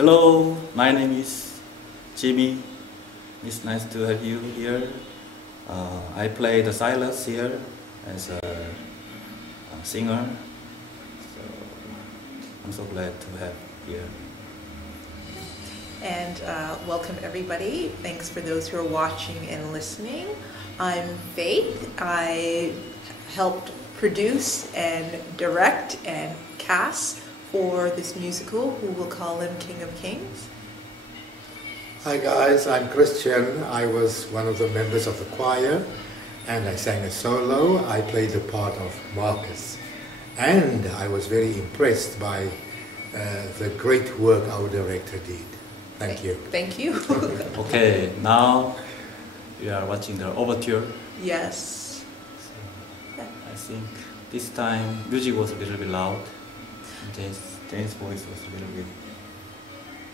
Hello, my name is Jimmy. It's nice to have you here. I play the Silas here as a singer. So I'm so glad to have here. And welcome everybody. Thanks for those who are watching and listening. I'm Faith. I helped produce and direct and cast for this musical, who will call him King of Kings. Hi guys, I'm Christian. I was one of the members of the choir and I sang a solo. I played the part of Marcus. And I was very impressed by the great work our director did. Thank you. Thank you. Okay, now we are watching the overture. Yes. So I think this time music was a little bit loud. Jane's voice was a little bit,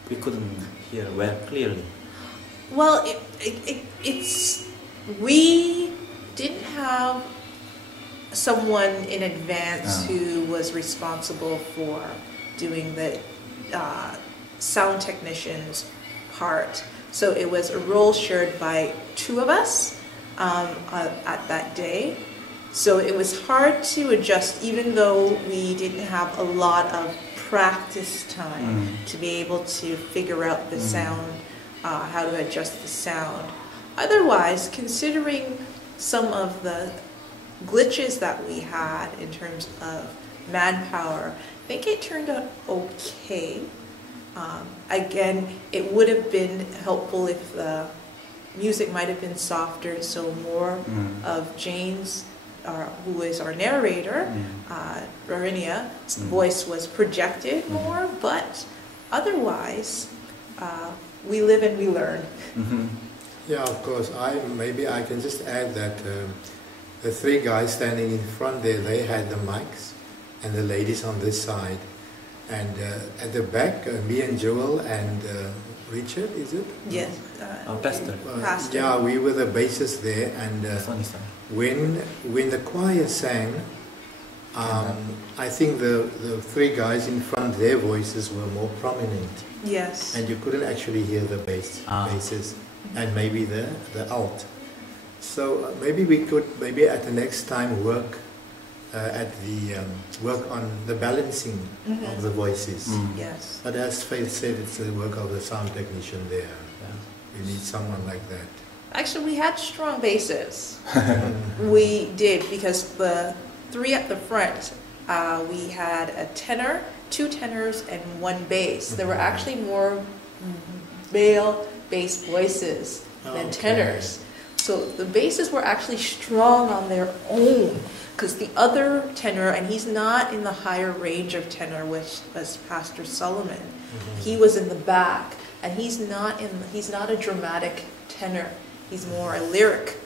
we couldn't hear well clearly. Well, we didn't have someone in advance who was responsible for doing the sound technician's part. So it was a role shared by two of us at that day. So it was hard to adjust, even though we didn't have a lot of practice time to be able to figure out the sound, how to adjust the sound. Otherwise, considering some of the glitches that we had in terms of manpower, I think it turned out okay. Again, it would have been helpful if the music might have been softer, so more of Jane's, who is our narrator, Rarinia's voice was projected more, but otherwise, we live and we learn. Yeah, of course. Maybe I can just add that the three guys standing in front there, they had the mics, and the ladies on this side. And at the back, me and Joel and Richard, is it? Yes. Pastor. Pastor. Yeah, we were the bassists there, and when the choir sang, I think the three guys in front, their voices were more prominent. Yes. And you couldn't actually hear the basses and maybe the alt. So maybe we could, at the next time, work on the balancing of the voices. Yes. But as Faith said, it's the work of the sound technician there. You need someone like that. Actually, we had strong basses. We did, because the three at the front, we had a tenor, two tenors, and one bass. There were actually more male bass voices than tenors. So the basses were actually strong on their own, because the other tenor, and he's not in the higher range of tenor, which was Pastor Solomon. He was in the back, and he's not a dramatic tenor. He's more a lyric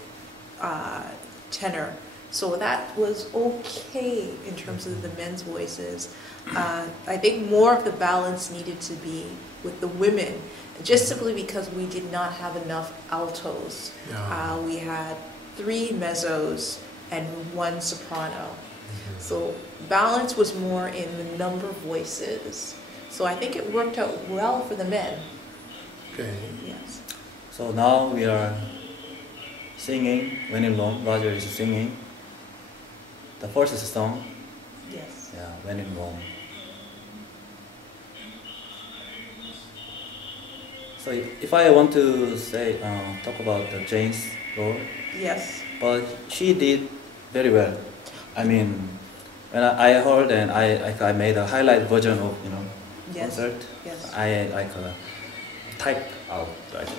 tenor. So that was okay in terms of the men's voices. I think more of the balance needed to be with the women, just simply because we did not have enough altos. We had 3 mezzos and 1 soprano. So balance was more in the number of voices. So I think it worked out well for the men. Okay. Yes. So now we are singing, When in Rome. Roger is singing the first song. Yes. Yeah, When in Rome. So if I want to say, talk about Jane's role. Yes. But she did very well. I mean, when I heard and I made a highlight version of concert. Yes. I type out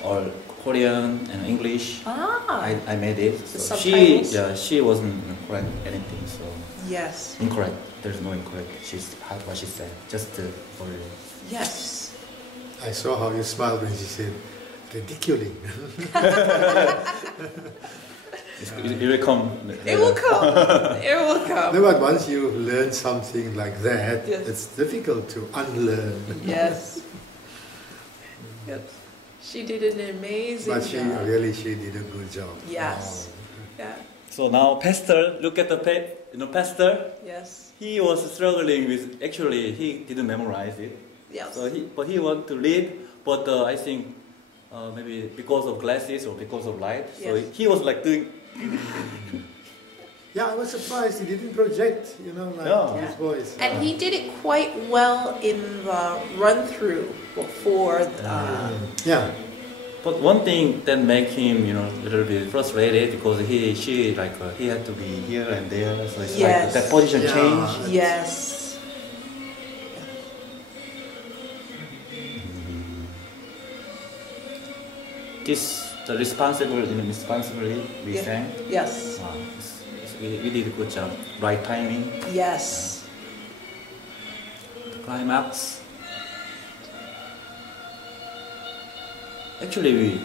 all Korean and English. I made it. So she wasn't correct anything. So Yes. incorrect. There's no incorrect. She's what she said. Just for Yes. I saw how you smiled when she said, ridiculing. it will come. It will come. It will come. No, but once you learn something like that, Yes. it's difficult to unlearn. Yes. Yes. She did an amazing But job. she did a good job. Yes. Wow. Yeah. So now Pastor, look at the Pastor. Yes. He was struggling with. Actually, he didn't memorize it. Yes. So he want to lead, but I think maybe because of glasses or because of light. So Yes. he was like doing. Yeah, I was surprised he didn't project, like Yeah. his voice. And he did it quite well in the run-through before. Yeah. But one thing that make him, a little bit frustrated because he had to be here and there. So it's Yes. like that position Yeah. change. Yes. The responsibly we Yeah. sang. Yes. We did a good job. Right timing, Yes. climax. Actually,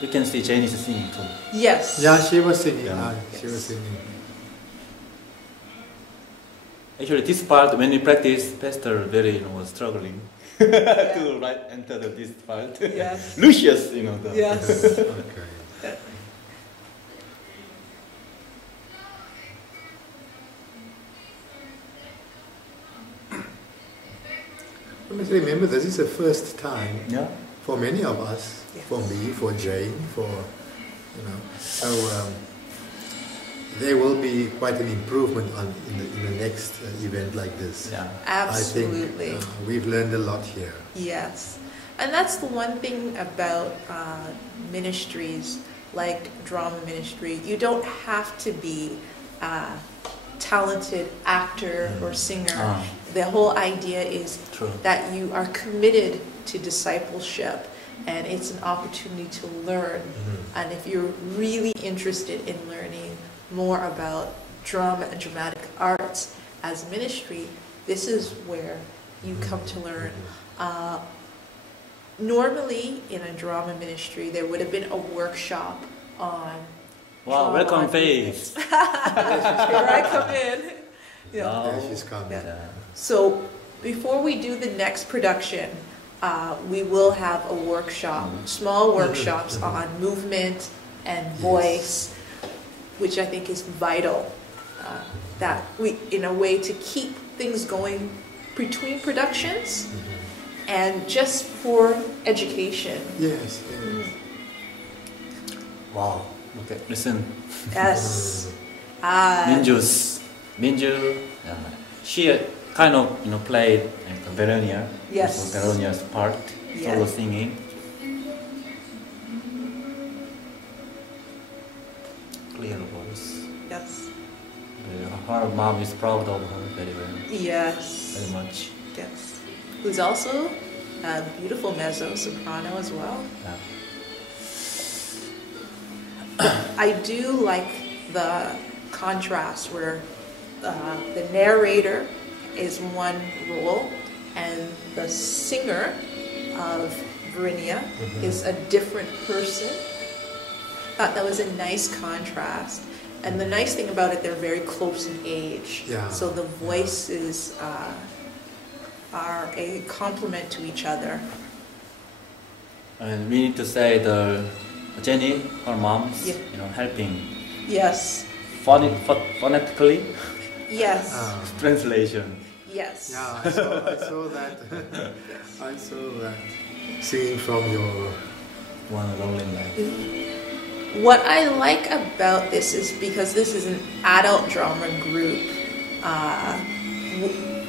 we can see Janice singing too. Yes. Yeah, she was singing. Yeah. She was singing. Actually, this part when we practice, Pastor very was struggling to enter this part. Yes. Lucius, Yes. Okay. You must remember, this is the first time Yeah. for many of us, Yeah. for me, for Jane, so there will be quite an improvement in the next event like this. Yeah. Absolutely. I think we've learned a lot here. Yes. And that's the one thing about ministries like drama ministry. You don't have to be a talented actor or singer. Ah. The whole idea is True. that you are committed to discipleship and it's an opportunity to learn. And if you're really interested in learning more about drama and dramatic arts as ministry, this is where you come to learn. Normally, in a drama ministry, there would have been a workshop on. Wow, drama welcome, on Faith. Here I come in. Yeah. Wow. There she's coming. Yeah. So before we do the next production, we will have a workshop, small workshops on movement and voice, which I think is vital. That we, in a way, to keep things going between productions and just for education. Yes. Wow. Okay. Listen. Yes. Minju. She kind of played Veronia. Yes. So Veronia's part, Yeah. solo singing. Clear voice. Yes. Her mom is proud of her very well, Yes. very much. Yes. Who's also a beautiful mezzo soprano as well. Yeah. I do like the contrast where the narrator is one role and the singer of Verinia is a different person. Thought that was a nice contrast. And the nice thing about it, they're very close in age. Yeah. So the voices are a complement to each other. And we need to say the Jenny, her mom's, Yeah. helping Yes. phonetically Yes. translation. Yes. Yeah, I saw that. I saw that. Singing from your. One lonely night. What I like about this is because this is an adult drama group,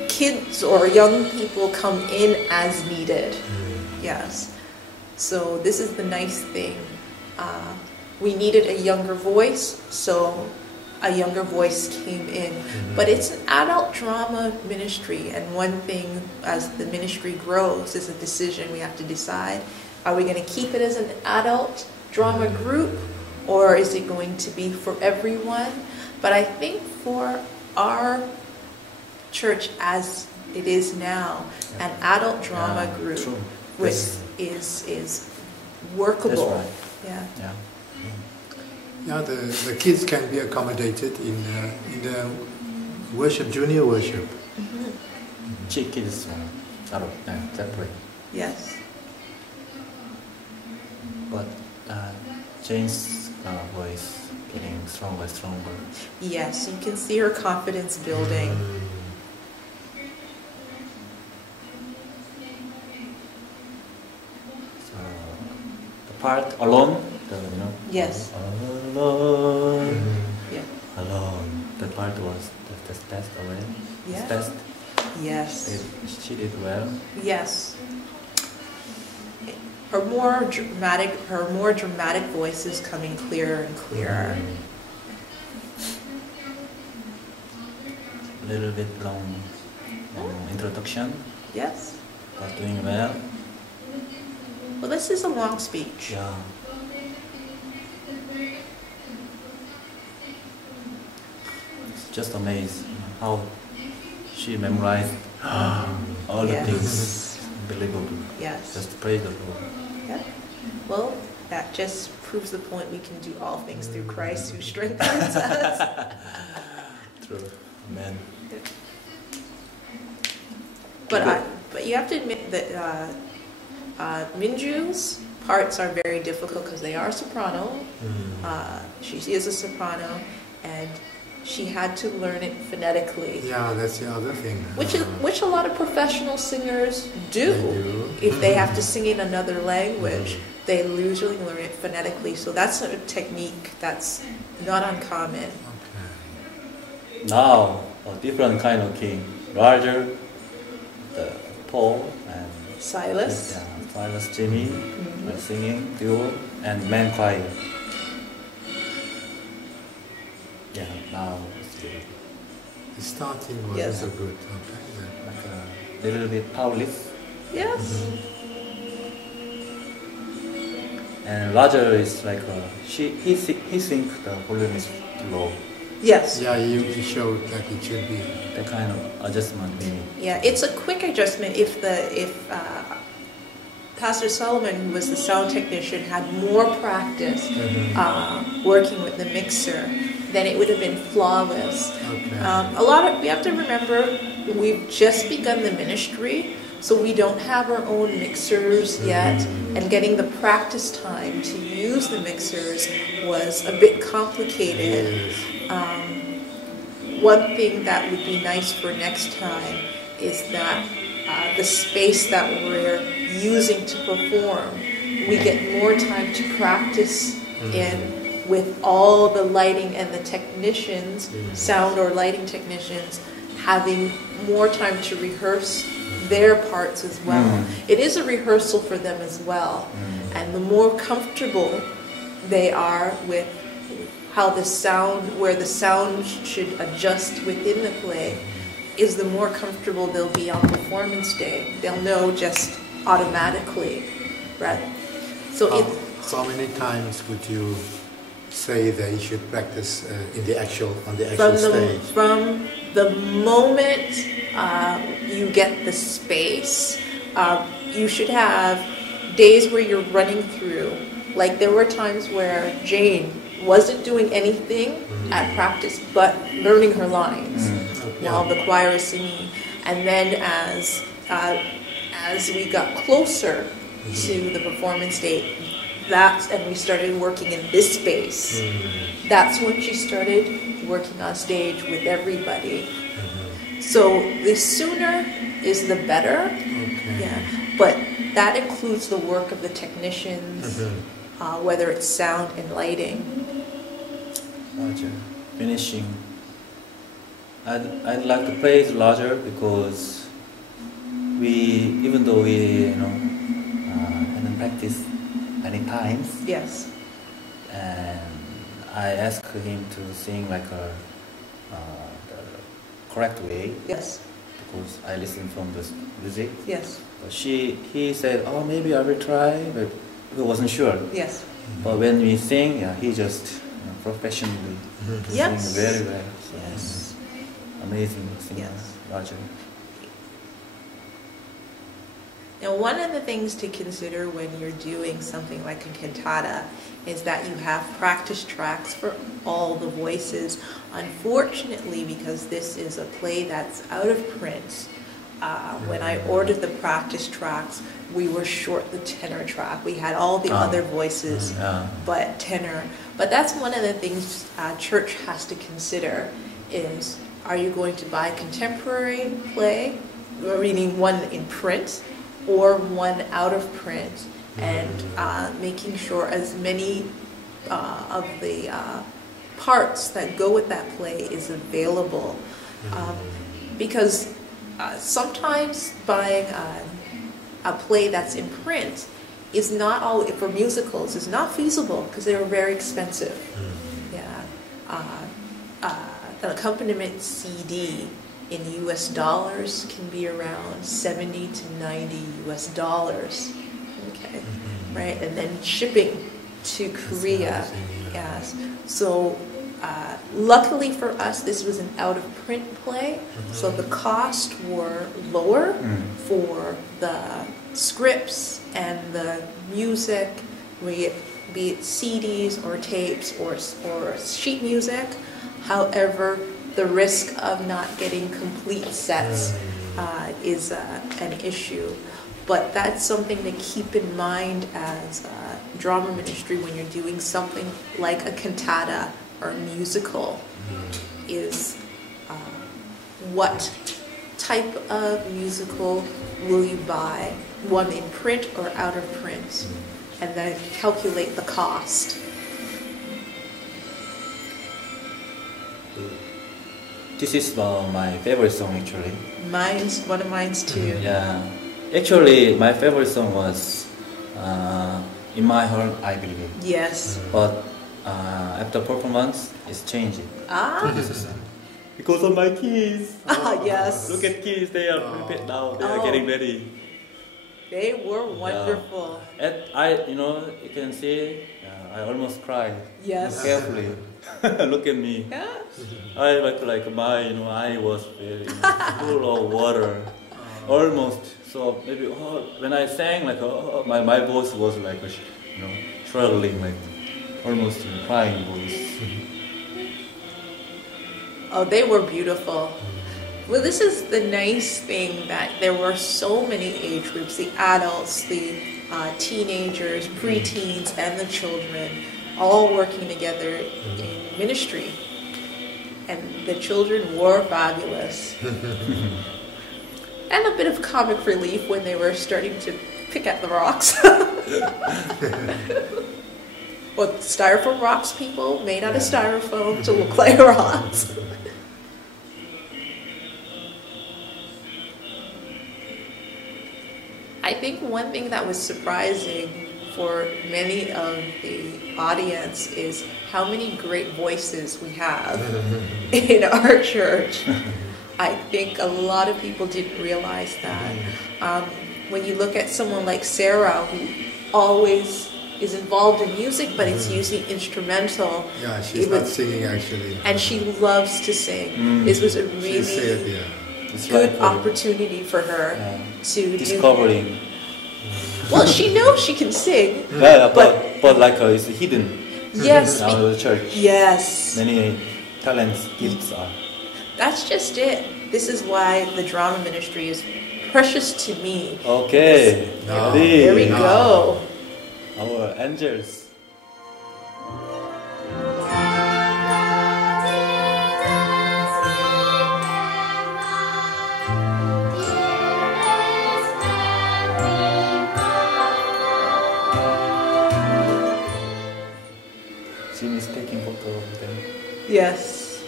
kids or young people come in as needed. Yes. So this is the nice thing. We needed a younger voice, so a younger voice came in. But it's an adult drama ministry, and one thing as the ministry grows is a decision we have to decide. Are we going to keep it as an adult drama group, or is it going to be for everyone? But I think for our church as it is now, an adult drama group True. which is workable. That's right. Yeah. Yeah, the kids can be accommodated in the worship, junior worship. Chick is separate. Yes. But Jane's voice getting stronger and stronger. Yes, you can see her confidence building. part alone. Yes. Alone. Yeah. Alone. That part was the best already. Yeah. Best. Yes. She did well. Yes. Her more dramatic voice is coming clearer and clearer. A little bit long introduction, Yes. but doing well. Well, this is a long speech. Yeah. It's just amazed how she memorized all the Yes. things. Unbelievable. Yes. Just praise the Lord. Yeah. Well, that just proves the point. We can do all things through Christ who strengthens us. True. Amen. But you have to admit that Minju's parts are very difficult because they are soprano. She is a soprano, and she had to learn it phonetically. Yeah, that's the other thing. Which a lot of professional singers do. They do. If they have to sing in another language, they usually learn it phonetically. So that's a technique that's not uncommon. Okay. Now, a different kind of king. Larger, the Paul and Silas. yeah, Silas, Jimmy, singing duo, and man choir. Yeah, now it's really The starting was Yes. so good. Okay. Yeah. like a little bit powerless. Yes. And Roger is like he think the volume is low. Yes. Yeah, you showed that it should be. That kind of adjustment maybe. Yeah, it's a quick adjustment. If Pastor Solomon, who was the sound technician, had more practice working with the mixer, then it would have been flawless. Okay. We have to remember, we've just begun the ministry, so we don't have our own mixers yet, and getting the practice time to use the mixers was a bit complicated. One thing that would be nice for next time is that the space that we're using to perform, we get more time to practice in with all the lighting and the technicians, sound or lighting technicians, having more time to rehearse their parts as well. It is a rehearsal for them as well. And the more comfortable they are with how the sound, where the sound should adjust within the play, is the more comfortable they'll be on performance day. They'll know just automatically, right? So How many times would you say they should practice on the actual stage? From the moment you get the space, you should have days where you're running through. Like there were times where Jane wasn't doing anything at practice but learning her lines while the choir is singing. And then as we got closer to the performance date, and we started working in this space, that's when she started working on stage with everybody. So the sooner is the better. Okay. Yeah, but that includes the work of the technicians, whether it's sound and lighting. Roger. Finishing. I'd like to praise Roger because even though we hadn't practiced many times, Yes. and I asked him to sing like the correct way Yes. because I listened from the music. Yes. But he said, "Oh, maybe I will try," but he wasn't sure. Yes. But when we sing, he just professionally Yes. sing very well. So, Yes. amazing singer, Yes. Roger. Now, one of the things to consider when you're doing something like a cantata is that you have practice tracks for all the voices. Unfortunately, because this is a play that's out of print, when I ordered the practice tracks, we were short the tenor track. We had all the other voices, but tenor. But that's one of the things church has to consider is, are you going to buy a contemporary play, meaning one in print, or one out of print, and making sure as many of the parts that go with that play is available. Because sometimes buying a play that's in print is not all, for musicals, is not feasible because they're very expensive. An accompaniment CD in US dollars can be around 70 to 90 US dollars. Okay, right? And then shipping to Korea. Yes. So luckily for us, this was an out-of-print play, so the costs were lower for the scripts and the music, be it CDs or tapes or sheet music. However, the risk of not getting complete sets is an issue. But that's something to keep in mind as a drama ministry when you're doing something like a cantata or a musical, is what type of musical will you buy, one in print or out of print, and then calculate the cost. This is my favorite song actually. One of mine's too. Yeah, actually my favorite song was In My Heart I Believe. Yes. But after performance, it's changing. Ah. Because of my kids. Yes. Look at kids, they are prepared now. They are getting ready. They were wonderful. And you can see, I almost cried. Yes. Carefully. Look at me. Yeah. I like my, eye was very full of water. Almost. So maybe when I sang, like my voice was like, struggling, like almost crying voice. Oh, they were beautiful. Well, this is the nice thing, that there were so many age groups, the adults, the teenagers, preteens, and the children, all working together in ministry. And the children were fabulous. And a bit of comic relief when they were starting to pick at the rocks. Well, styrofoam rocks, people, made out of styrofoam to look like rocks. I think one thing that was surprising for many of the audience is how many great voices we have in our church. I think a lot of people didn't realize that. When you look at someone like Sarah, who always is involved in music, but it's usually instrumental. Yeah, she's not singing actually. And she loves to sing. This was a really good opportunity for her to discovering. Well, she knows she can sing. Yeah, but like it's hidden. Yes. Out of the church. Yes. Many talents, gifts are. That's just it. This is why the drama ministry is precious to me. Okay. There we go. Our angels. Jim is taking photo of them. Yes.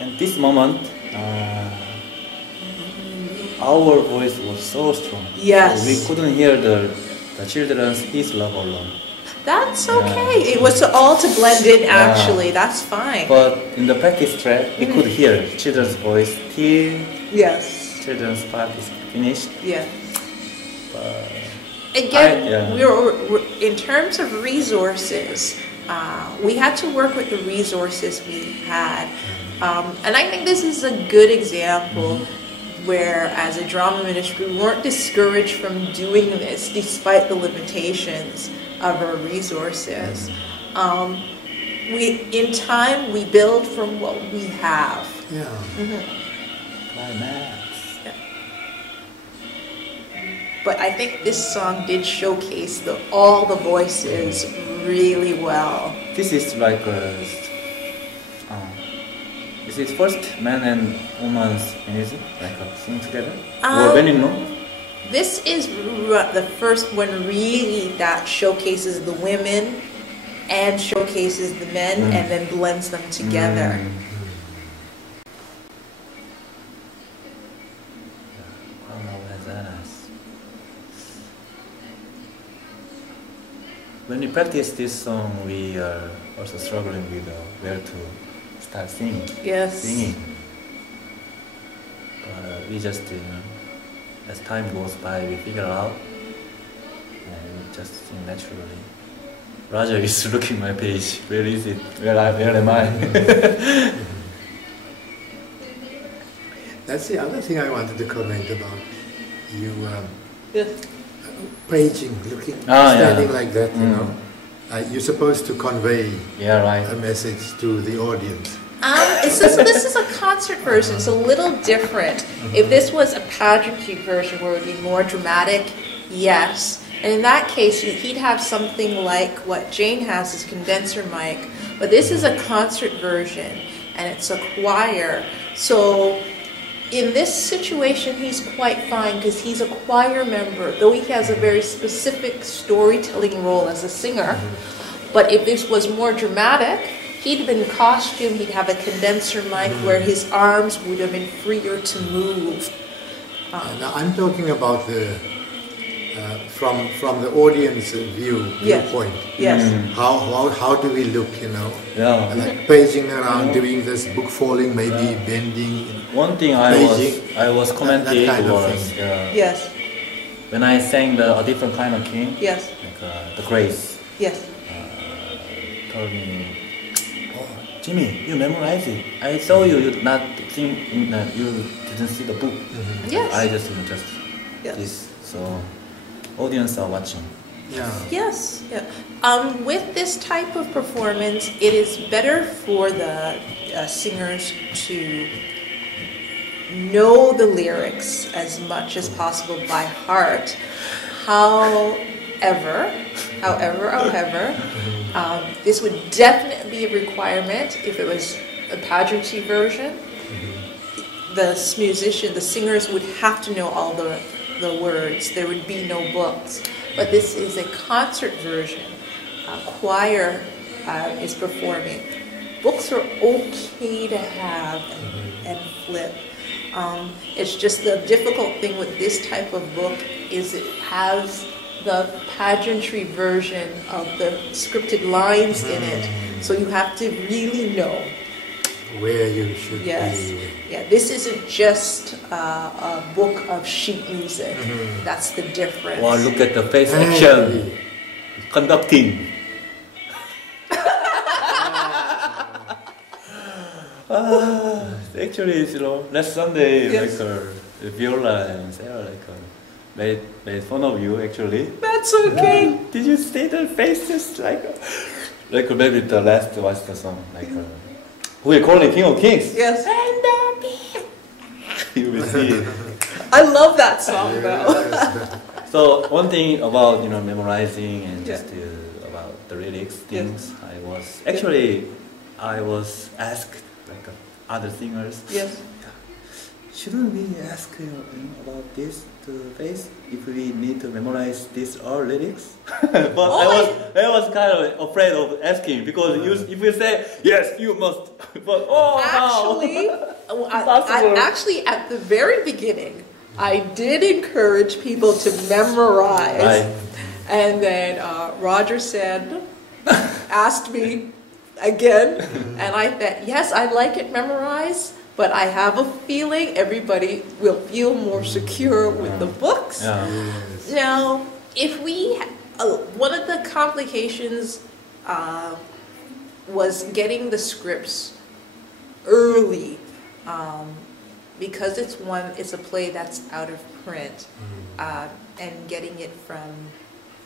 And this moment, our voice was so strong. Yes. So we couldn't hear the children's his love alone. That's okay. It was all to blend in actually. That's fine. But in the practice track, we could hear children's voice till children's part is finished. Yeah. Again, we were in terms of resources, we had to work with the resources we had. And I think this is a good example where, as a drama ministry, we weren't discouraged from doing this despite the limitations of our resources. In time, we build from what we have. Yeah. Climax. But I think this song did showcase all the voices really well. This is like Is it first man and woman's music, like sing together? Um, Or when you know? This is the first one really that showcases the women and showcases the men and then blends them together. When we practice this song, we are also struggling with where to start singing. Yes. Singing. We just, as time goes by, we figure out and we just sing naturally. Roger is looking my page. Where is it? Where am I? That's the other thing I wanted to comment about. You Yes. paging, standing like that, you know. You're supposed to convey a message to the audience. This is a concert version. It's a little different. If this was a pageantry version where it would be more dramatic, yes. And in that case, he'd have something like what Jane has, his condenser mic. But this is a concert version, and it's a choir. So in this situation, he's quite fine because he's a choir member, though he has a very specific storytelling role as a singer. But if this was more dramatic, he'd been costumed, he'd have a condenser mic where his arms would have been freer to move. Now I'm talking about the from the audience viewpoint. Yes. How do we look, you know? Yeah. Like paging around, doing this, book falling, maybe bending. One thing I was commenting that kind of was thing. Yes. when I sang a different kind of king, Yes. like the Grace, Yes. told me, "Oh, Jimmy, you memorize it. I saw you not think you didn't see the book. Yes. I just Yes. this. So audience are watching. Yeah. Yes. Yeah. With this type of performance, it is better for the singers to know the lyrics as much as possible by heart. However, this would definitely be a requirement if it was a pageantry version. The singers would have to know all the words. There would be no books. But this is a concert version. A choir is performing. Books are okay to have and flip. It's just the difficult thing with this type of book is it has the pageantry version of the scripted lines in it. So you have to really know where you should be. Yeah, this isn't just a book of sheet music. That's the difference. Wow, look at the face action. Conducting. Actually, last Sunday, Yes. Viola and Sarah made fun of you. Actually, That's okay. did you see the faces like maybe the last what's the song who we call it King of Kings? Yes. You will see. I love that song though. So one thing about memorizing and just about the lyrics things, I was asked like other singers. Yes. Shouldn't we ask about this to face if we need to memorize these all lyrics? But I was kind of afraid of asking because if you say yes, you must. But actually, at the very beginning, I did encourage people to memorize, Right. and then Roger asked me again, and I said, yes, I like it memorized. But I have a feeling everybody will feel more secure with the books. Yeah. Now, if one of the complications was getting the scripts early, because it's a play that's out of print, and getting it from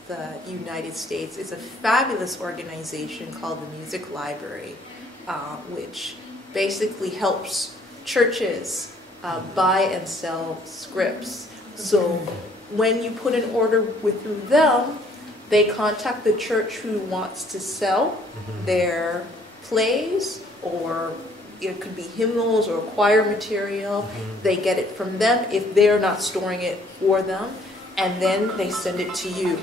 the United States. It's a fabulous organization called the Music Library, which basically helps churches buy and sell scripts. So when you put an order through them, they contact the church who wants to sell their plays or it could be hymnals or choir material. They get it from them if they're not storing it for them, and then they send it to you.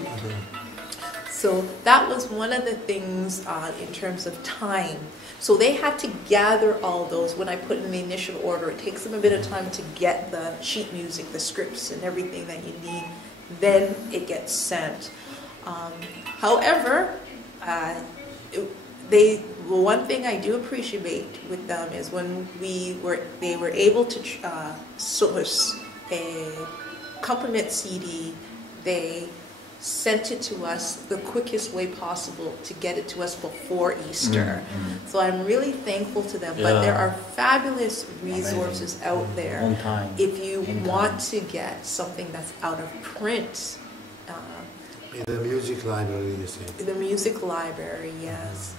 So that was one of the things in terms of time. So they had to gather all those. When I put in the initial order, it takes them a bit of time to get the sheet music, the scripts, and everything that you need. Then it gets sent. However, one thing I do appreciate with them is when they were able to source a accompaniment CD, they sent it to us the quickest way possible to get it to us before Easter. So I'm really thankful to them. But there are fabulous resources out there On time. if you want to get something that's out of print. In the music library, you say? The music library, yes.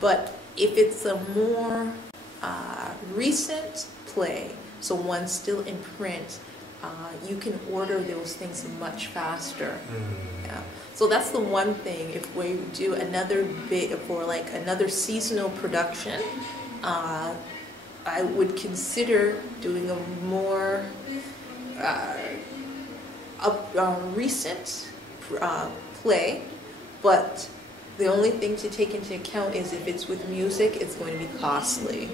But if it's a more recent play, so one still in print, you can order those things much faster. Yeah. So that's the one thing. If we do another bit for like another seasonal production, I would consider doing a more recent play, but the only thing to take into account is if it's with music, it's going to be costly.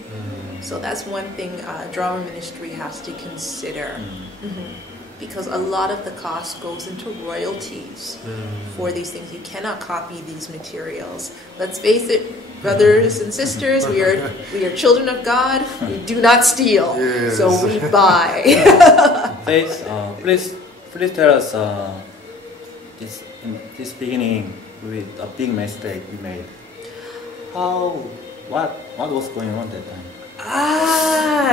So that's one thing drama ministry has to consider. Because a lot of the cost goes into royalties for these things. You cannot copy these materials. Let's face it, brothers and sisters, we are children of God. We do not steal, so we buy. Faith, please tell us this beginning with a big mistake we made. What was going on that time?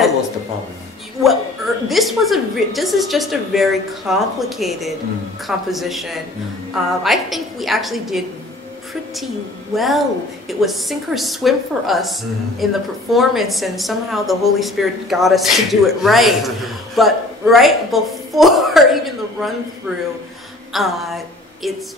What was the problem? Well, this is just a very complicated composition. I think we actually did pretty well. It was sink or swim for us in the performance, and somehow the Holy Spirit got us to do it right. But right before even the run through, it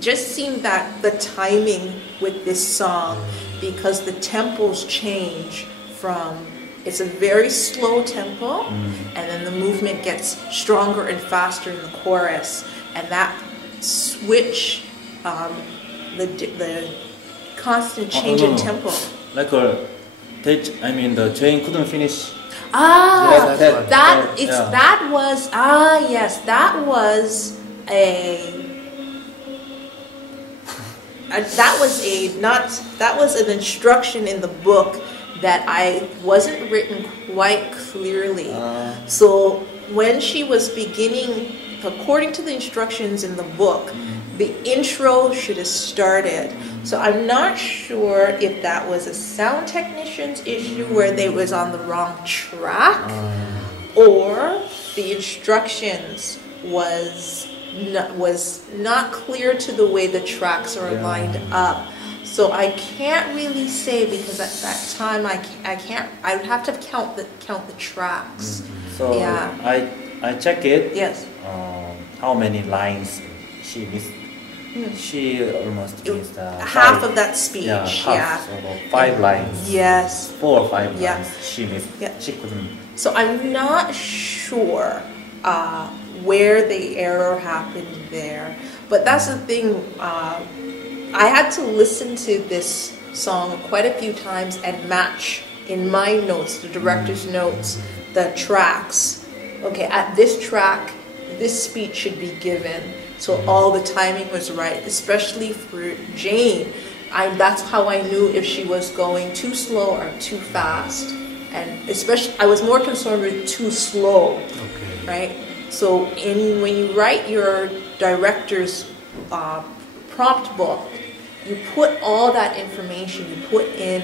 just seemed that the timing with this song, because the tempos change from, it's a very slow tempo, and then the movement gets stronger and faster in the chorus, and that switch, the constant change in tempo. Like the Jane couldn't finish. That was an instruction in the book that I wasn't written quite clearly. So when she was beginning, according to the instructions in the book, the intro should have started. So I'm not sure if that was a sound technician's issue where they was on the wrong track, or the instructions was not clear to the way the tracks are lined up. So I can't really say, because at that time I would have to count the tracks. So I check it. Yes. How many lines she missed? She almost missed half of that speech. Yeah, half. So 5 lines. Yes. 4 or 5 lines she missed. Yeah. She couldn't. So I'm not sure where the error happened there, but that's the thing. I had to listen to this song quite a few times and match in my notes, the director's notes, the tracks. Okay, at this track, this speech should be given. So all the timing was right, especially for Jane. That's how I knew if she was going too slow or too fast. And especially, I was more concerned with too slow, right? So when you write your director's prompt book, you put all that information, you put in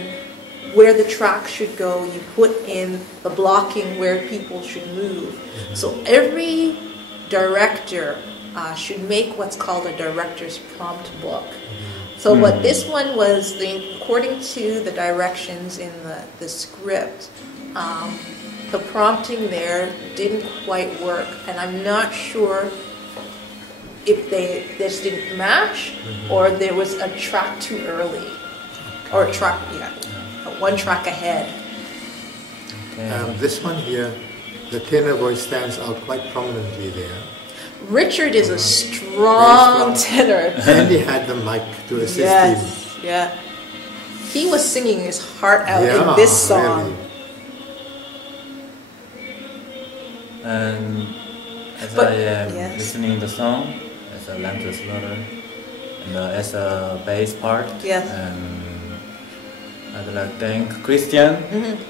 where the track should go, you put in the blocking where people should move. So every director should make what's called a director's prompt book. So what this one was, according to the directions in the script, the prompting there didn't quite work, and I'm not sure if this didn't match, or there was a track too early, or a track, one track ahead. Okay. This one here, the tenor voice stands out quite prominently there. Richard is a strong Very strong. tenor. And he had the mic to assist him. Yes, yeah. He was singing his heart out in this song. Really. And as But- I am yes. listening the song, as a Lantus Slaughter, and as a bass part, Yes. and I'd like to thank Christian,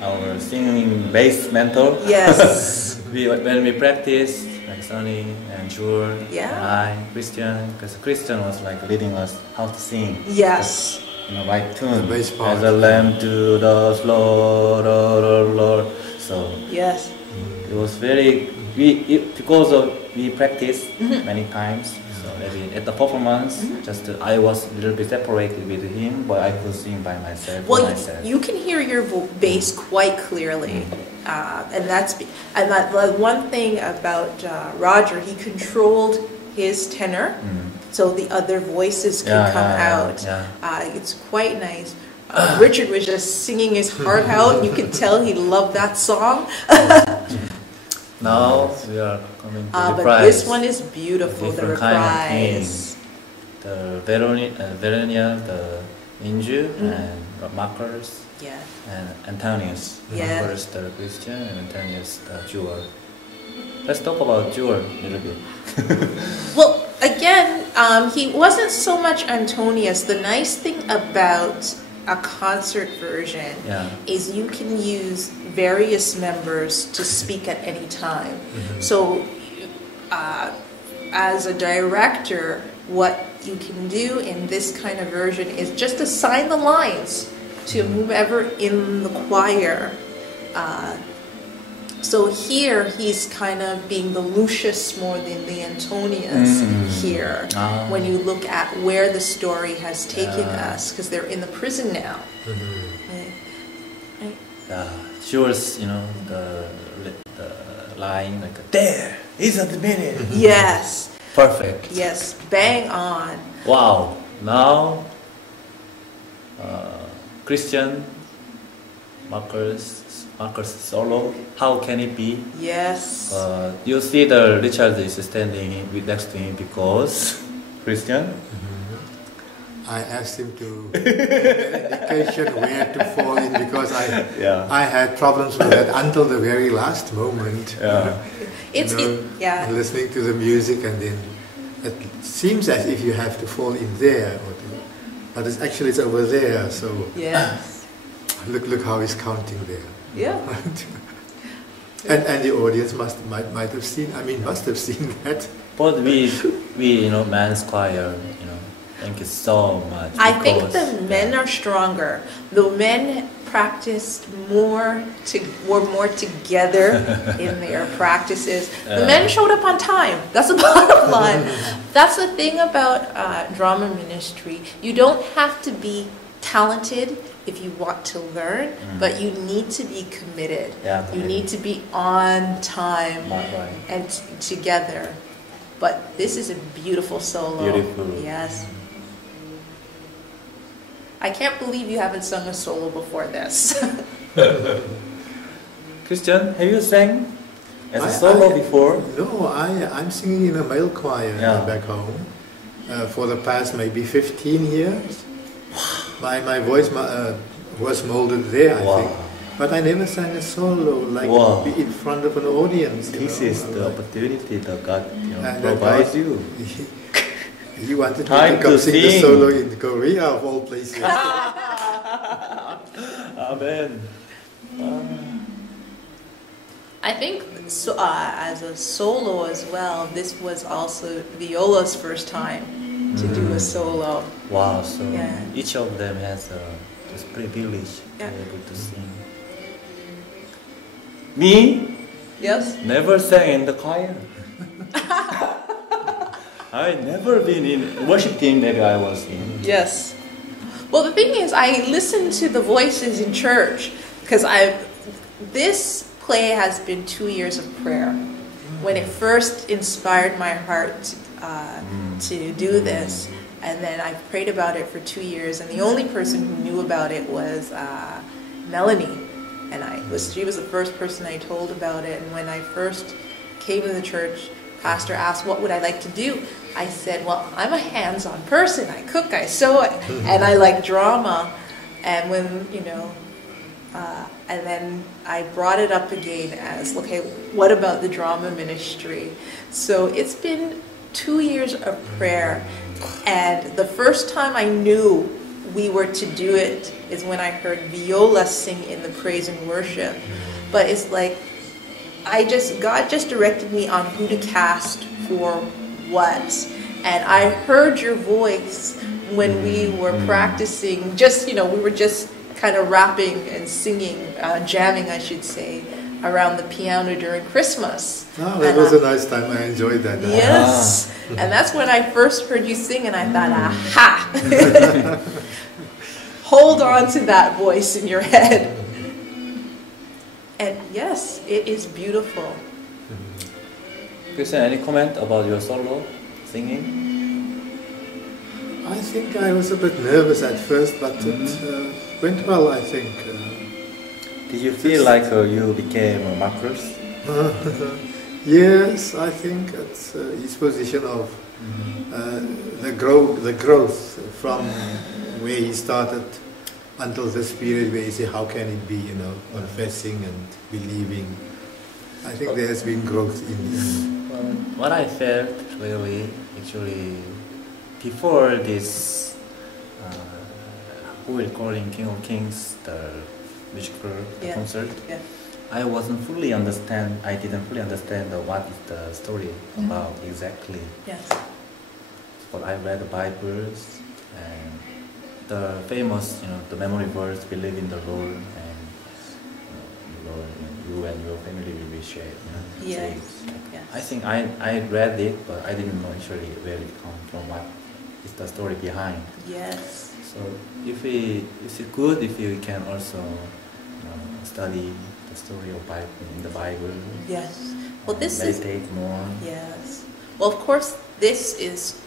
our singing bass mentor. Yes. When we practice, like Sonny and Jewel, Yeah. and I, Christian, because Christian was like leading us how to sing. Yes. In the right tune. The bass part. As a lamb to the slaughter. So Yes. it was very because of we practiced many times. So maybe at the performance, I was a little bit separated with him, but I could sing by myself. Well, myself. you can hear your bass quite clearly, and the one thing about Roger, he controlled his tenor, so the other voices could come out. Yeah. It's quite nice. Richard was just singing his heart out, and you could tell he loved that song. Now we are coming to But reprise. this one is beautiful, the Different kind of reprise. The Veronia, the Inju, and Marcus, Yeah. and Antonius. Yeah. Marcus the Christian, and Antonius the Jewel. Let's talk about Jewel a little bit. Well, again, he wasn't so much Antonius. The nice thing about a concert version Yeah. is you can use various members to speak at any time. So, as a director, what you can do in this kind of version is just assign the lines to whomever in the choir. So here he's kind of being the Lucius more than the Antonius here. When you look at where the story has taken us, because they're in the prison now. Jewel's, the line like there isn't a minute. Yes, Perfect. yes, bang on. Wow. Now, Christian, Marcus solo. How can it be? Yes. You see the Richard is standing next to him because Christian. I asked him to give an indication where to fall in because I had problems with that until the very last moment. Yeah. Listening to the music, and then it seems as if you have to fall in there, but it's over there. So Yes. look how he's counting there. Yeah. And the audience might have seen. Must have seen that. But we men's choir, thank you so much. I think because, the men are stronger. The men practiced were more together in their practices. The men showed up on time. That's the bottom line. That's the thing about drama ministry. You don't have to be talented if you want to learn, but you need to be committed. Yeah, you need to be on time Right. and together. But this is a beautiful solo. Beautiful. Yes. I can't believe you haven't sung a solo before this. Christian, have you sang as a solo before? No, I'm singing in a male choir back home for the past maybe 15 years. My voice was molded there, I think. But I never sang a solo, be in front of an audience. This is the opportunity that God And provides God- you. He wanted me Time to come to sing the sing. solo in Korea, of all places. Amen. I think so, as a solo as well, this was also Viola's first time to do a solo. Wow, so Yeah. each of them has this privilege to Yeah. be able to sing. Me, Yes? never sang in the choir. I never been in worship team. Maybe I was in. Yes. Well, the thing is, I listen to the voices in church because this play has been 2 years of prayer. When it first inspired my heart to do this, and then I prayed about it for 2 years, and the only person who knew about it was Melanie. And she was the first person I told about it. And when I first came to the church, pastor asked, what would I like to do? I said, well, I'm a hands-on person. I cook, I sew, and I like drama. And when, and then I brought it up again as, okay, what about the drama ministry? So it's been 2 years of prayer. And the first time I knew we were to do it is when I heard Viola sing in the praise and worship. But it's like, God just directed me on who to cast for what. And I heard your voice when we were practicing, we were just kind of rapping and singing, jamming, I should say, around the piano during Christmas. Oh, it was a nice time. I enjoyed that. Yes. And that's when I first heard you sing, and I thought, aha! Hold on to that voice in your head. And yes, it is beautiful. Christian, any comment about your solo singing? I think I was a bit nervous at first, but it went well, I think. Did you feel like you became a Marcus? Yes, I think it's his position of the growth from where he started until this period where you say, how can it be, confessing and believing. I think there has been growth in him. What I felt really, actually, before this, who will calling King of Kings, the musical concert, I didn't fully understand what is the story about exactly. Yes. But I read the Bibles and the famous, the memory verse, believe in the Lord, and Lord, you and your family will be saved. Yes. Yes. I think I read it, but I didn't know actually where it comes from, what is the story behind. Yes. So it's good if you can also study the story of Bible in the Bible. Yes. Well, this meditate more. Yes. Well, of course, this is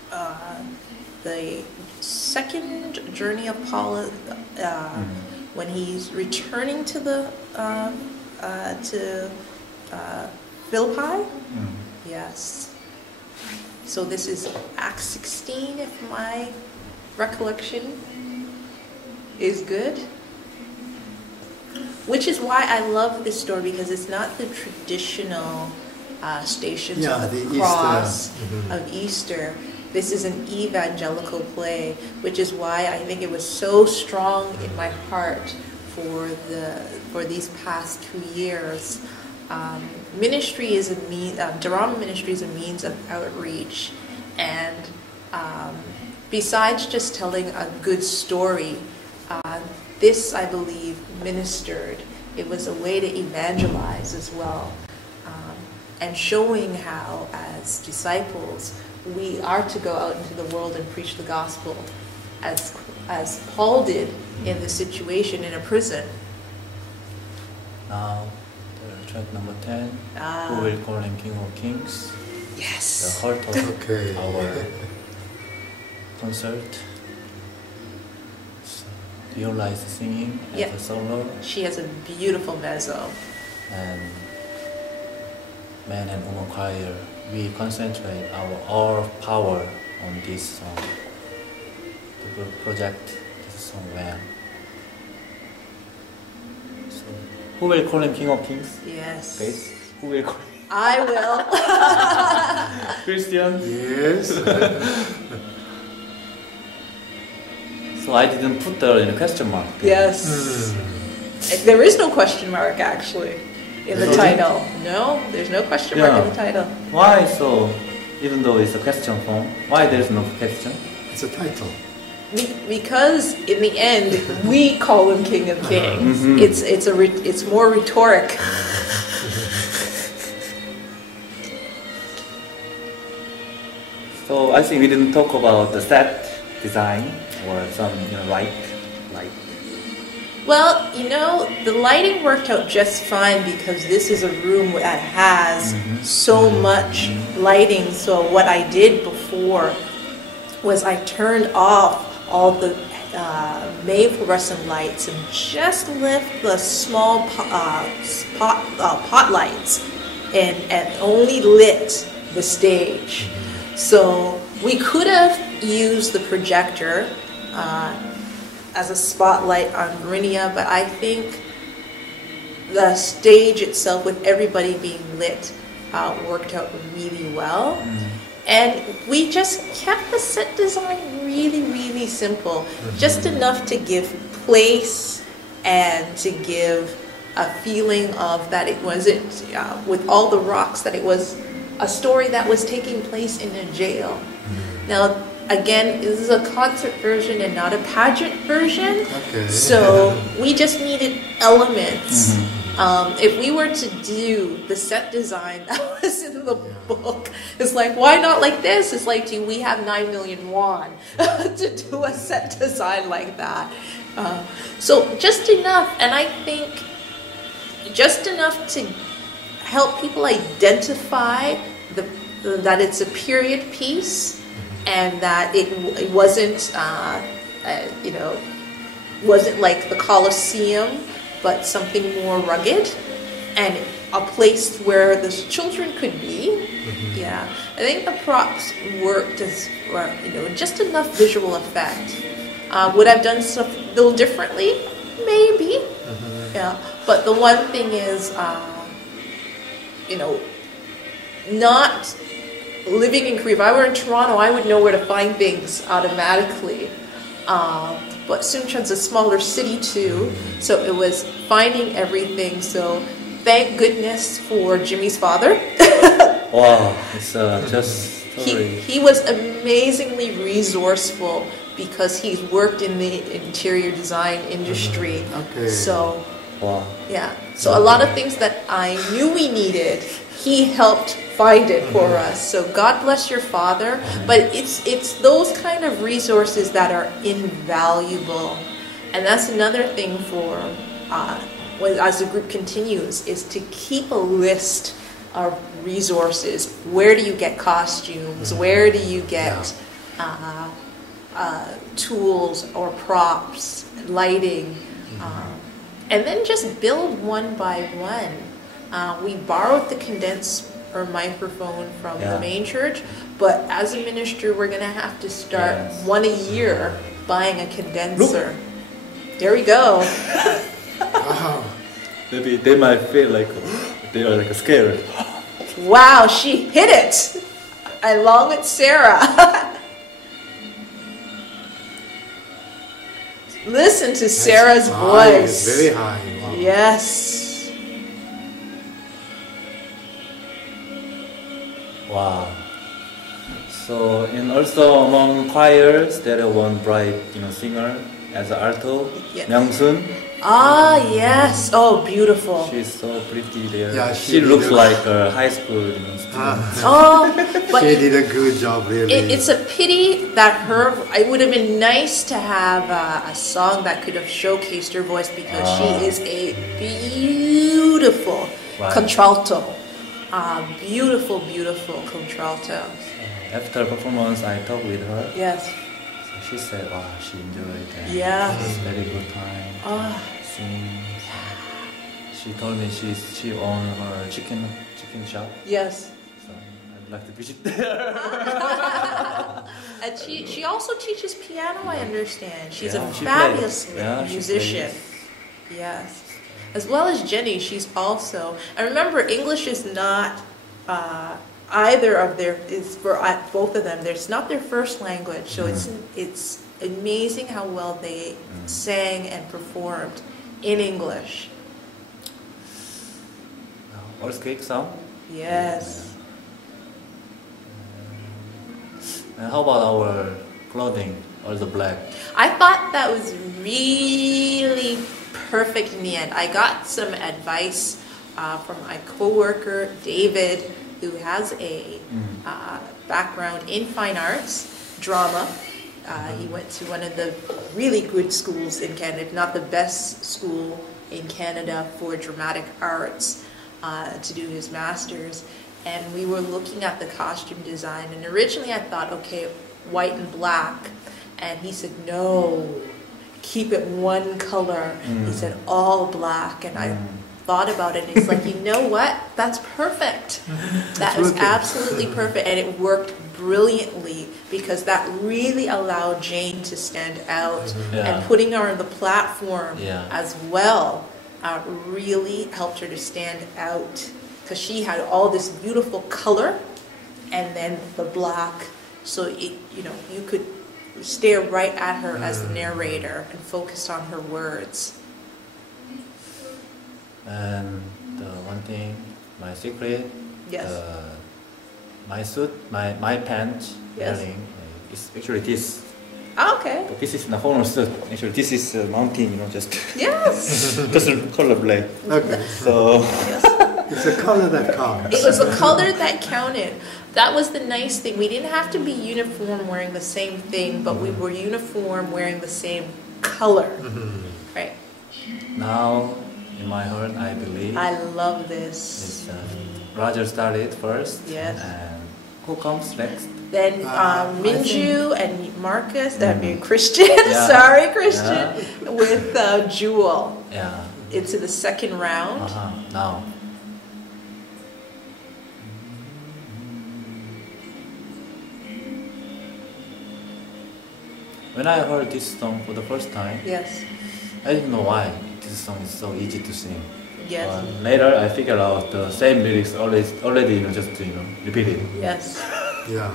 the second journey of Paul when he's returning to the Philippi. Yes. So this is Acts 16, if my recollection is good. Which is why I love this story, because it's not the traditional Stations of the Cross of Easter. This is an evangelical play, which is why I think it was so strong in my heart for these past 2 years. Ministry is drama ministry is a means of outreach, and besides just telling a good story, this, I believe, ministered. It was a way to evangelize as well, and showing how, as disciples, we are to go out into the world and preach the gospel, as Paul did in the situation in a prison. Now, track number 10, who will call him King of Kings? Yes. The heart of our concert. Viola is singing as a solo. She has a beautiful mezzo. And man and woman choir, we concentrate all power on this song to project this song well. So, who will call him King of Kings? Yes. Faith? Who will call him? I will. Christian? Yes. So I didn't put the question mark. Yes. There is no question mark actually in the title. No, there's no question mark in the title. Why so? Even though it's a question form, why there's no question? It's a title. Because in the end, we call him King of Kings. It's more rhetoric. So I think we didn't talk about the set design or some light. Well, the lighting worked out just fine because this is a room that has so much lighting. So what I did before was I turned off all the main fluorescent lights and just lift the small pot lights and only lit the stage. So we could have used the projector as a spotlight on Verinia, but I think the stage itself with everybody being lit worked out really well. And we just kept the set design really, really simple. Just enough to give place and to give a feeling of that it wasn't, with all the rocks, that it was a story that was taking place in a jail. Now, again, this is a concert version and not a pageant version. Okay. So we just needed elements. If we were to do the set design that was in the book, it's like, why not like this? It's like, do we have 9 million won to do a set design like that? So just enough, and I think just enough to help people identify that it's a period piece, and that it wasn't, wasn't like the Colosseum, but something more rugged and a place where the children could be. Yeah, I think the props worked as, just enough visual effect. Would I've done stuff a little differently? Maybe. Yeah, but the one thing is, not living in Korea. If I were in Toronto, I would know where to find things automatically. But Suncheon's a smaller city too, so it was finding everything. So thank goodness for Jimmy's father. Wow, it's just story. He was amazingly resourceful because he's worked in the interior design industry. Okay. So Wow. yeah, so a lot of things that I knew we needed, he helped find it for us. So God bless your father. But it's those kind of resources that are invaluable, and that's another thing for as the group continues, is to keep a list of resources. Where do you get costumes? Where do you get tools or props, lighting? And then just build one by one. We borrowed the condenser microphone from the main church, but as a ministry, we're going to have to start one a year buying a condenser. There we go. Wow. Maybe they might feel like they are like scared. Wow, she hit it! Along with Sarah. Listen to Sarah's voice. Very high. Wow. Yes. Wow. So, and also among choirs, there are one bright, singer as an alto, Yes. Myung-sun. Ah, yes. Oh, beautiful. She's so pretty there. Yeah, she did looks a- like a high school student. Oh, but She did a good job, really. it's a pity that it would have been nice to have a song that could have showcased her voice, because she is a beautiful contralto. Beautiful, beautiful contralto. After performance, I talked with her. Yes. So she said, wow, she enjoyed it. Yeah. It was very good time. Singing. She told me she owned her chicken shop. Yes. So I'd like to visit there. And she also teaches piano, I understand. She's a she fabulous plays. Yeah, she musician. plays. Yes. As well as Jenny, she's also. I remember English is not either of their, is for both of them. It's not their first language, so it's amazing how well they sang and performed in English. Earthquake song? Yes. And how about our clothing, all the black? I thought that was really perfect in the end. I got some advice from my coworker David, who has a background in fine arts, drama. He went to one of the really good schools in Canada, if not the best school in Canada for dramatic arts, to do his master's. And we were looking at the costume design, and originally I thought, okay, white and black. And he said, no, keep it one color. He said all black, and I thought about it, and he's like, you know what? That's perfect. That was absolutely perfect, and it worked brilliantly because that really allowed Jane to stand out, and putting her on the platform as well really helped her to stand out because she had all this beautiful color and then the black, so it, you know, you could stare right at her as the narrator and focus on her words. And the one thing, my secret, my suit, my pants wearing is actually this. Oh, okay. But this is the formal suit. Actually, this is mountain, you know, just Yes. just color black. Okay. So It's a color that counts. It was the color that counted. That was the nice thing. We didn't have to be uniform wearing the same thing, but we were uniform wearing the same color. Right. now, in my heart, I believe I love this. it's, Roger started first. Yes. And who comes next? Then I Minju and Marcus, I mean Christian, Yeah. sorry Christian, with Jewel Yeah. into the second round. Now. When I heard this song for the first time, Yes, I didn't know why this song is so easy to sing. yes, But later I figured out the same lyrics already, you know, just repeat it. yes. Yeah.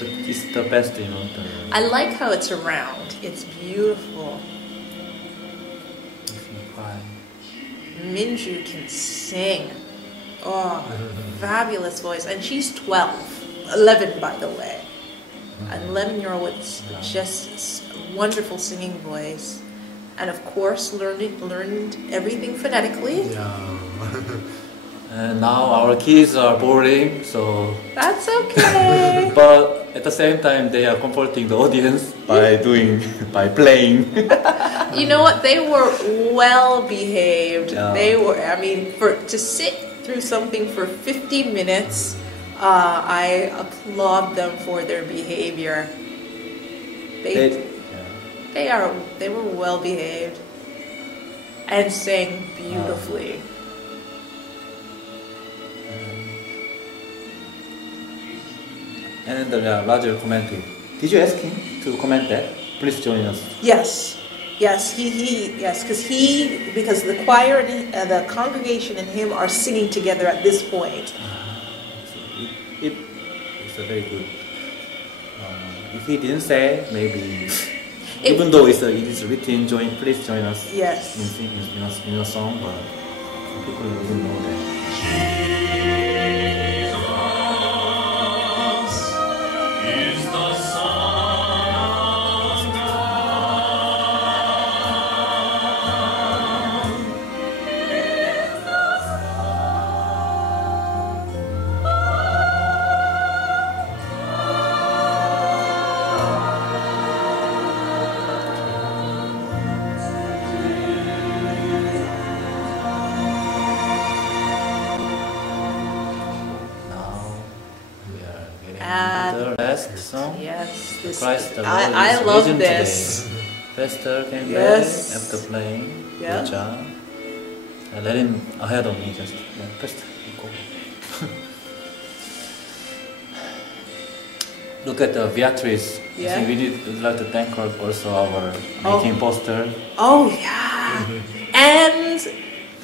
It's the best, you know. I like how it's around. It's beautiful. Makes me cry. Minju can sing. Oh, fabulous voice. And she's 12. 11, by the way. An 11-year-old with just a wonderful singing voice. And of course, learned everything phonetically. Yeah. And now our kids are boring, so. That's okay. But at the same time, they are comforting the audience by playing. You know what? They were well behaved. Yeah. They were. I mean, to sit through something for 50 minutes, I applaud them for their behavior. They were well behaved and sang beautifully. And Roger commented. Did you ask him to comment that? Please join us. Yes, because the choir and the congregation and him are singing together at this point. It's a very good. If he didn't say, maybe even though it is written, please join us. Yes. In a song, but people wouldn't know that. Song. Yes, Christ the Lord I is love risen this. today. Pastor came Yes. back after playing. Yeah. Good job. I let him ahead of me just. Pastor, go. Look at Beatrice. Yeah. I think we'd like to thank her also our making poster. Oh yeah, and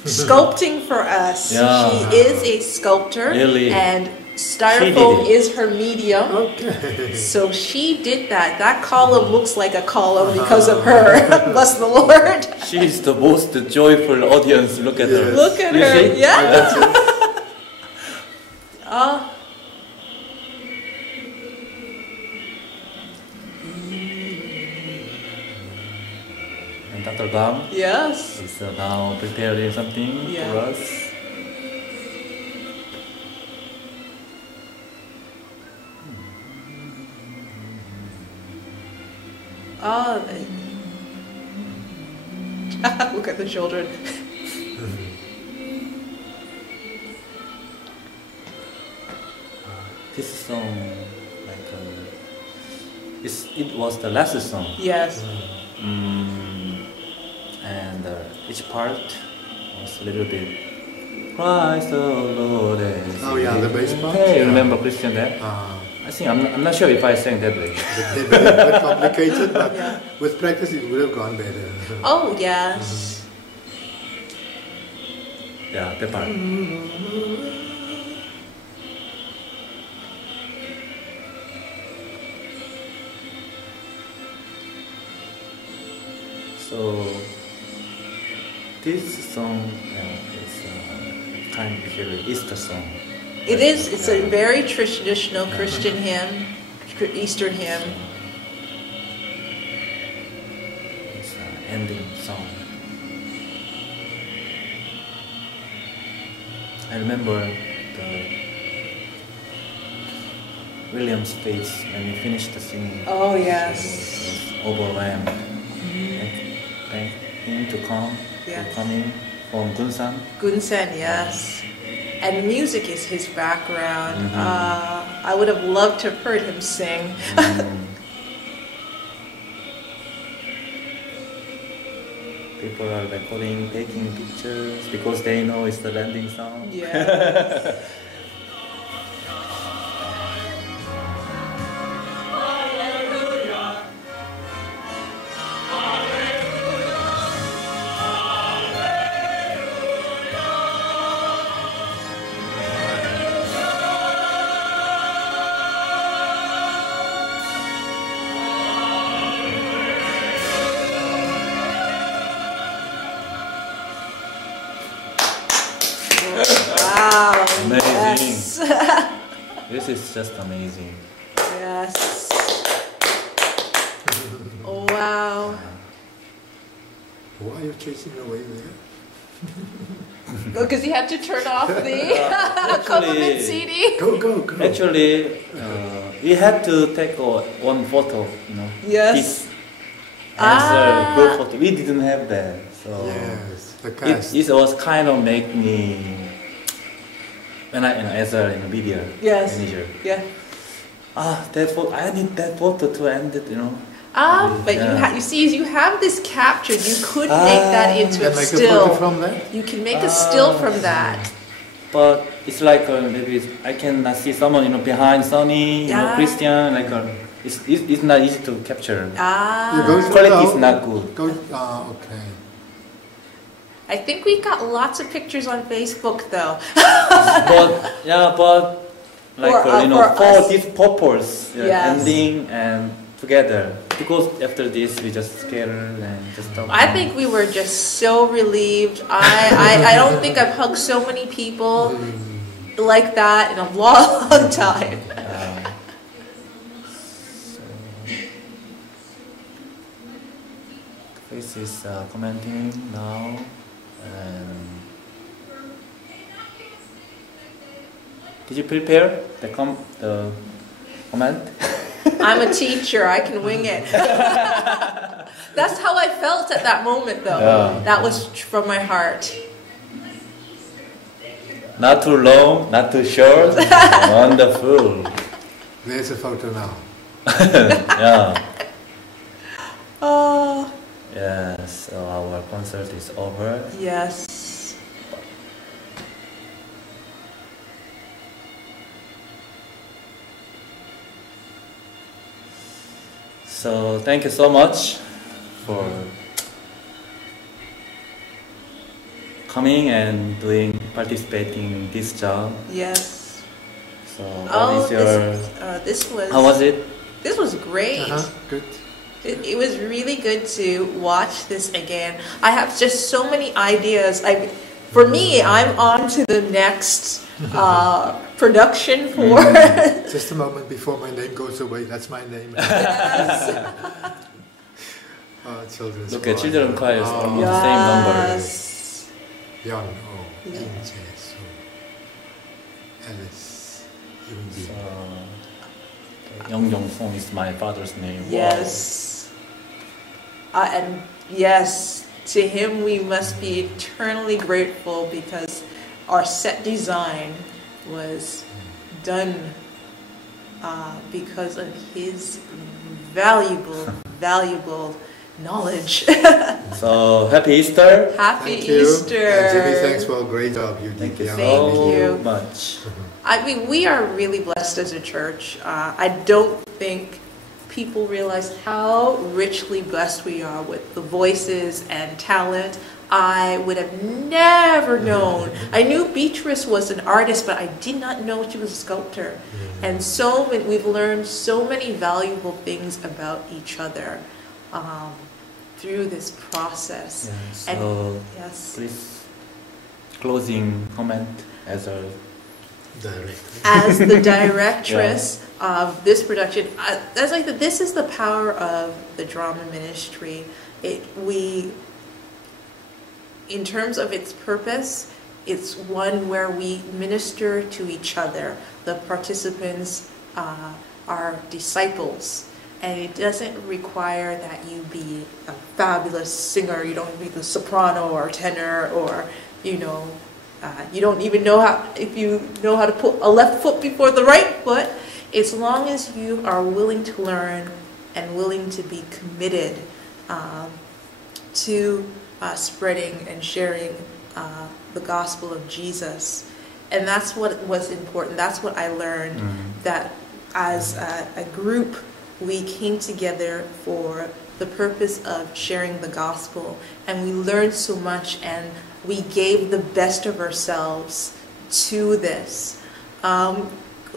sculpting for us. Yeah. She is a sculptor, Really? and She styrofoam did it. is her medium. Okay. So she did that. That column looks like a column because of her. Bless the Lord. She is the most joyful audience. Look at her. Look at You her. see? Yeah. Oh. And Dr. Bang Yes. is now preparing something Yeah. for us. Oh. Look at the children. This song, it was the last song. Yes. And each part was a little bit. Christ the Lord is. Oh yeah, the bass part. Hey, Yeah. remember Christian that? I think I'm not sure if I sang that way. It's a bit complicated, but Yeah. with practice it would have gone better. Oh, yes. Yeah, that part. So this song is kind of actually Easter song. It is. It's a very traditional Christian hymn, Easter hymn. It's an ending song. I remember the William's face when he finished the singing. Oh, He yes. was overwhelmed. Thank him to come Yes. in from Gunsan. Gunsen, yes. And music is his background. I would have loved to have heard him sing. People are recording, taking pictures because they know it's the landing song. Yeah. Wow. Amazing. Yes. This is just amazing. Yes. Oh, wow. Why are you chasing away there? Because he had to turn off the compliment CD. Go, go, go. Actually, we had to take one photo, Yes. This as a group photo. We didn't have that, so Yes, the cast. it was kind of make me when I as a media Yes. manager. Yeah. That photo. I need that photo to end it, But Yeah. you see, you have this captured. You could make that into Can a make a still. photo from that? You can make a still from that. But it's like maybe I can see someone behind Sonny, Yeah. Christian. Like it's not easy to capture. You go through Quality the- is not good. Go, okay. I think we got lots of pictures on Facebook, though. but like for for us. this purpose, Yes. ending and together. Because after this we just scatter and just talk. I think we were just so relieved. I don't think I've hugged so many people like that in a long time. Face is commenting now, and did you prepare the comment? I'm a teacher. I can wing it. That's how I felt at that moment, though. Yeah. That was from my heart. Not too long, not too short. Wonderful. There's a photo now. Yeah. Oh, Yes. So our concert is over. yes. So thank you so much for coming and participating in this job. Yes. So what Oh, is your? this was. How was it? This was great. Good. It was really good to watch this again. I have just so many ideas. For me, I'm on to the next production for. Just a moment before my name goes away. That's my name. Yes. Children's Look at choir. children choirs, Oh, almost the same number. Yes. Yon, Yeah. Kim Jae Soo, Alice, Yoon Bin. So Young Yong Song is my father's name. Wow. Yes. And yes, to him we must be eternally grateful because our set design was done because of his valuable knowledge. So happy Easter. Happy Thank you. Easter. And Jimmy, thanks for a great job you did. Thank you here. Thank so you. much. I mean, we are really blessed as a church. I don't think people realize how richly blessed we are with the voices and talent. I would have never known. I knew Beatrice was an artist, but I did not know she was a sculptor. And we've learned so many valuable things about each other through this process. Yeah, so And yes. please, closing comment as a Directly. As the directress of this production, that's like this is the power of the drama ministry. In terms of its purpose, it's one where we minister to each other. The participants are disciples, and it doesn't require that you be a fabulous singer. You don't be the soprano or tenor, or you don't even know if you know how to put a left foot before the right foot. As long as you are willing to learn and willing to be committed to spreading and sharing the gospel of Jesus. And that's what was important. That's what I learned, that as a group, we came together for the purpose of sharing the gospel, and we learned so much, and we gave the best of ourselves to this. Are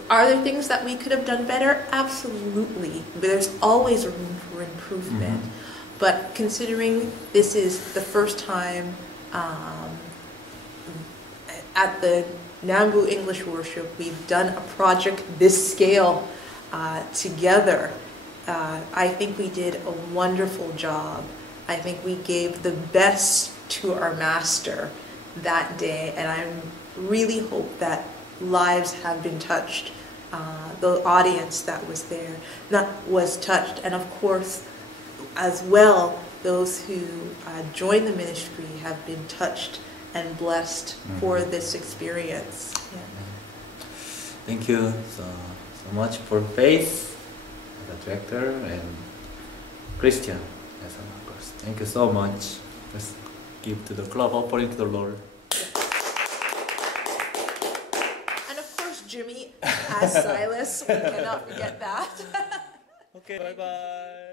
there things that we could have done better? Absolutely. There's always room for improvement. But considering this is the first time at the Nambu English Worship we've done a project this scale together, I think we did a wonderful job. I think we gave the best to our master that day, and I really hope that lives have been touched. The audience that was there was touched, and of course, as well, those who join the ministry have been touched and blessed for this experience. Yeah. Thank you so much for Faith as a director and Christian as an actress. Thank you so much. Let's give to the club offering to the Lord. And of course, Jimmy as Silas, we cannot forget that. Okay, bye bye.